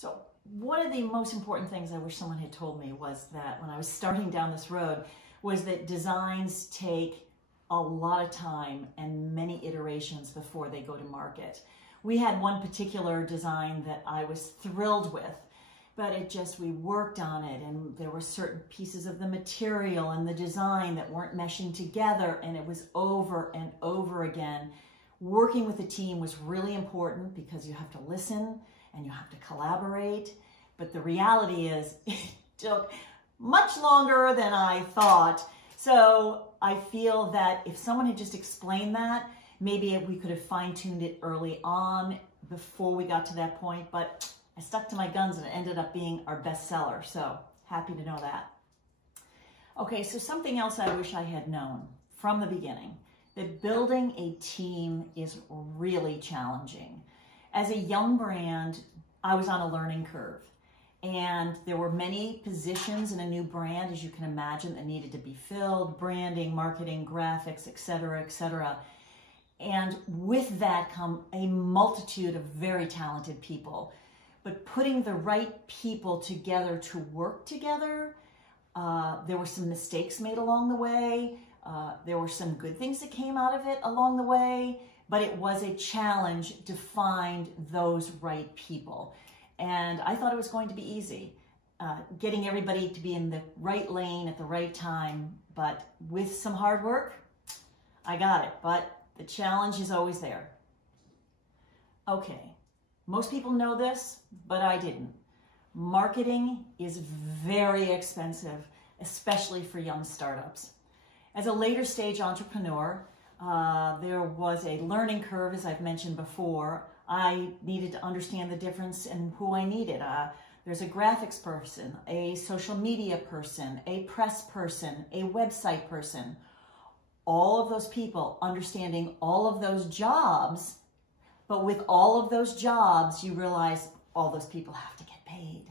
So one of the most important things I wish someone had told me was that when I was starting down this road was that designs take a lot of time and many iterations before they go to market. We had one particular design that I was thrilled with, but we worked on it and there were certain pieces of the material and the design that weren't meshing together, and it was over and over again. Working with the team was really important because you have to listen and you have to collaborate. But the reality is it took much longer than I thought. So I feel that if someone had just explained that, maybe we could have fine-tuned it early on before we got to that point. But I stuck to my guns and it ended up being our bestseller. So happy to know that. Okay, so something else I wish I had known from the beginning, that building a team is really challenging. As a young brand, I was on a learning curve, and there were many positions in a new brand, as you can imagine, that needed to be filled: branding, marketing, graphics, etc., etc. And with that come a multitude of very talented people. But putting the right people together to work together, there were some mistakes made along the way. There were some good things that came out of it along the way, but it was a challenge to find those right people. And I thought it was going to be easy, getting everybody to be in the right lane at the right time. But with some hard work, I got it. But the challenge is always there. Okay, most people know this, but I didn't. Marketing is very expensive, especially for young startups. As a later stage entrepreneur, there was a learning curve, as I've mentioned before. I needed to understand the difference in who I needed. There's a graphics person, a social media person, a press person, a website person. All of those people, understanding all of those jobs, but with all of those jobs, you realize all those people have to get paid.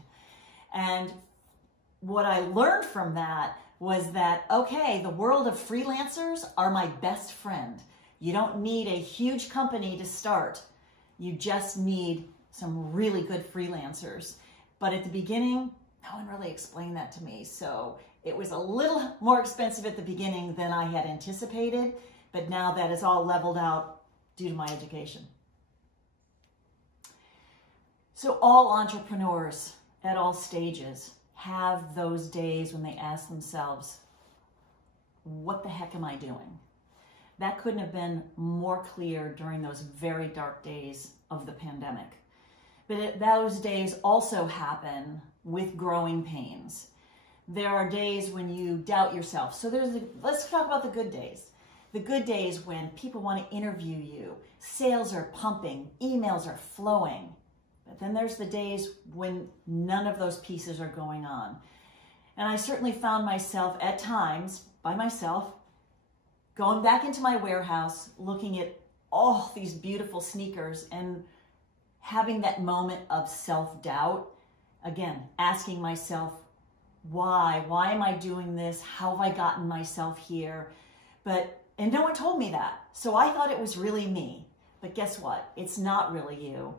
And what I learned from that was that, okay, the world of freelancers are my best friend. You don't need a huge company to start. You just need some really good freelancers. But at the beginning, no one really explained that to me. So it was a little more expensive at the beginning than I had anticipated, but now that is all leveled out due to my education. So all entrepreneurs at all stages have those days when they ask themselves, what the heck am I doing? That couldn't have been more clear during those very dark days of the pandemic. But those days also happen with growing pains. There are days when you doubt yourself. So let's talk about the good days. The good days when people want to interview you, sales are pumping, emails are flowing. But then there's the days when none of those pieces are going on. And I certainly found myself at times, by myself, going back into my warehouse, looking at all these beautiful sneakers and having that moment of self-doubt. Again, asking myself, why? Why am I doing this? How have I gotten myself here? And no one told me that. So I thought it was really me. But guess what? It's not really you.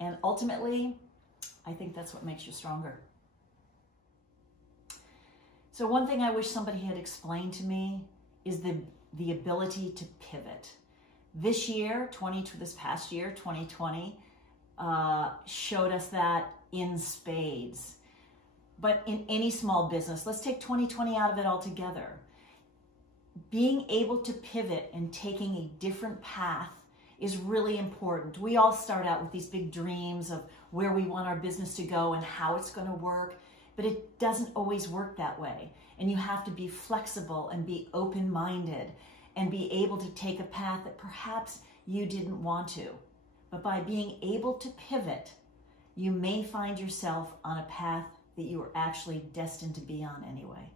And ultimately, I think that's what makes you stronger. So one thing I wish somebody had explained to me is the ability to pivot. This past year, 2020, showed us that in spades. But in any small business, let's take 2020 out of it altogether. Being able to pivot and taking a different path is really important. We all start out with these big dreams of where we want our business to go and how it's going to work, but it doesn't always work that way. And you have to be flexible and be open-minded and be able to take a path that perhaps you didn't want to. But by being able to pivot, you may find yourself on a path that you were actually destined to be on anyway.